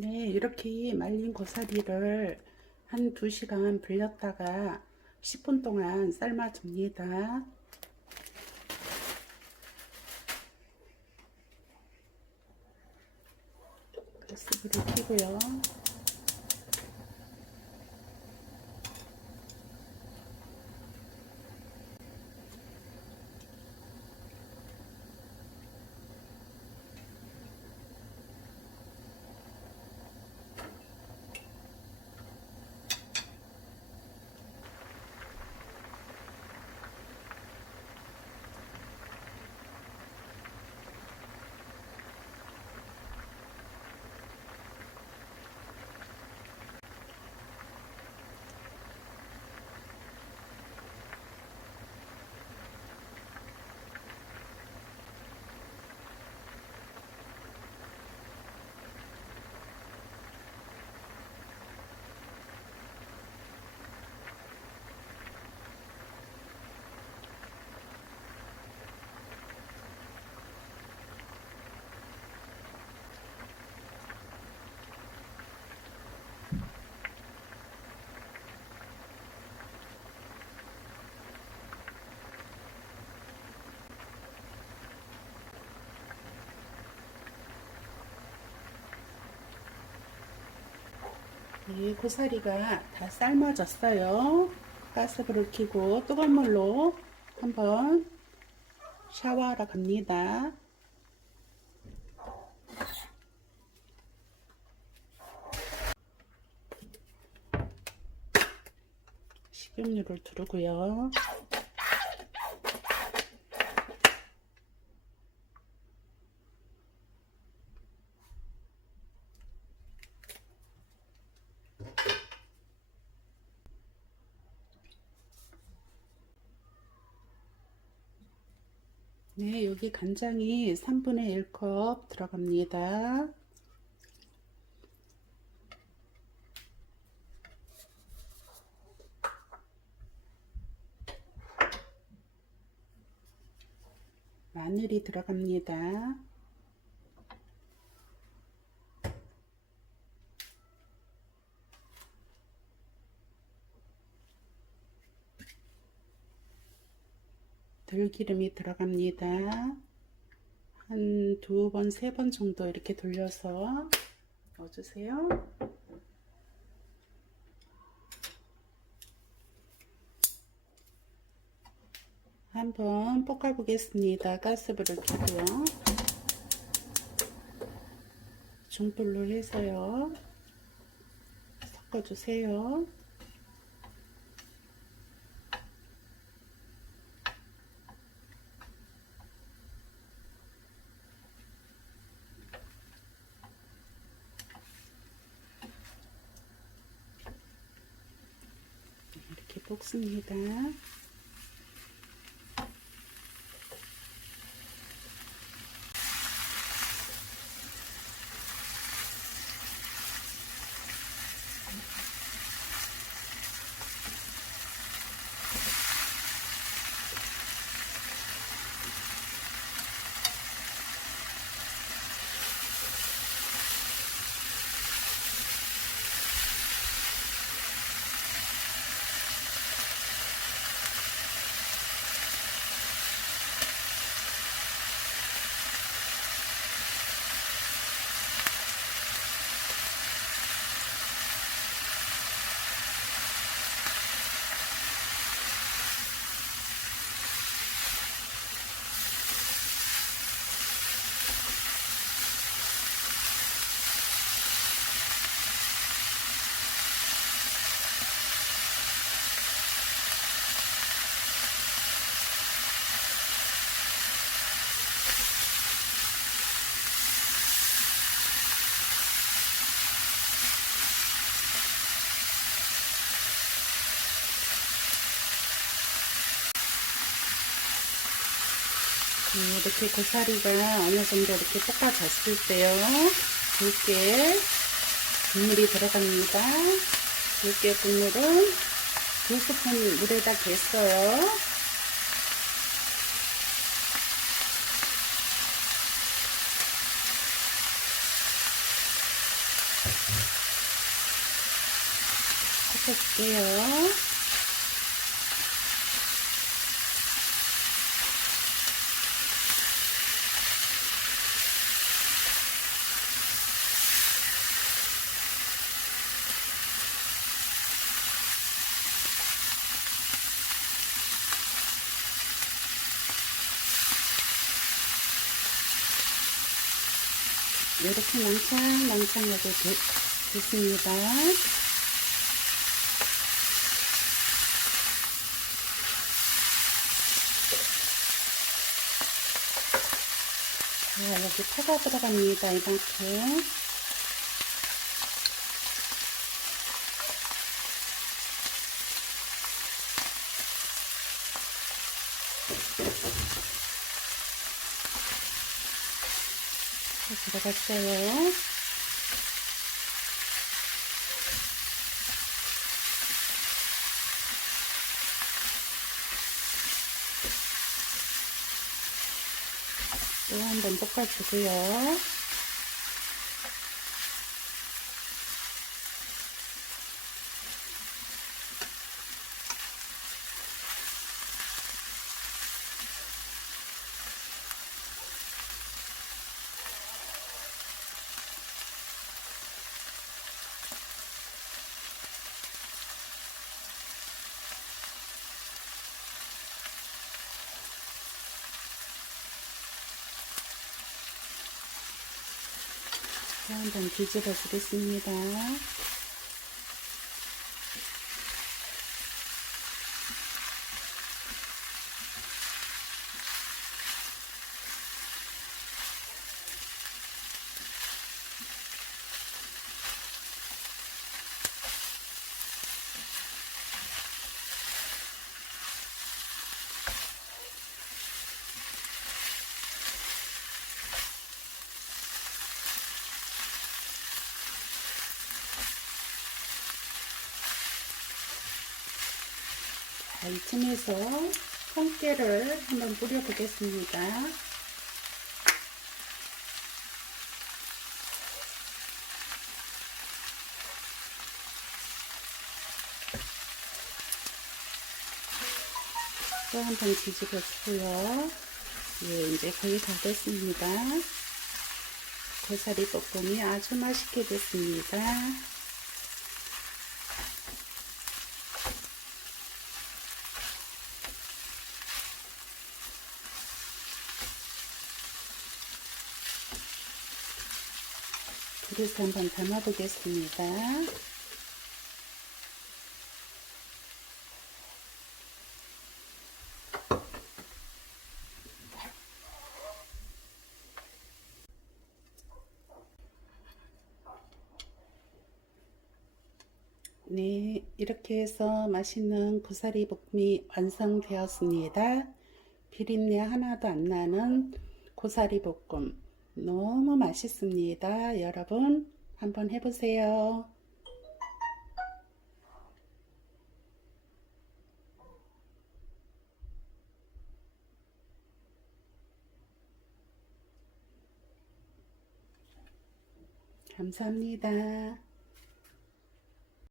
네, 이렇게 말린 고사리를 한 2시간 불렸다가 10분 동안 삶아줍니다. 가스불을 켜고요. 네, 고사리가 다 삶아졌어요. 가스불을 켜고 뜨거운 물로 한번 샤워하러 갑니다. 식용유를 두르고요. 네, 여기 간장이 3분의 1컵 들어갑니다. 마늘이 들어갑니다. 들기름이 들어갑니다. 한 2번, 3번 정도 이렇게 돌려서 넣어주세요. 한번 볶아 보겠습니다. 가스불을 켜고요. 중불로 해서요. 섞어주세요. 이렇게 볶습니다. 이렇게 고사리가 어느 정도 이렇게 볶아졌을 때요. 굵게 국물이 들어갑니다. 굵게 국물은 2스푼 물에다 갰어요. 섞어줄게요. 이렇게 낭창낭창하게 됐습니다. 자, 여기 파가 들어갑니다. 이만큼. 들어갔어요. 또 한 번 볶아주고요. 한번 뒤집어 주겠습니다. 자, 이쯤에서 성게를 한번 뿌려 보겠습니다. 또 한 번 뒤집어 주고요. 예, 이제 거의 다 됐습니다. 고사리 볶음이 아주 맛있게 됐습니다. 그릇에 한번 담아 보겠습니다. 네, 이렇게 해서 맛있는 고사리 볶음이 완성되었습니다. 비린내 하나도 안 나는 고사리 볶음 너무 맛있습니다. 여러분 한번 해보세요. 감사합니다.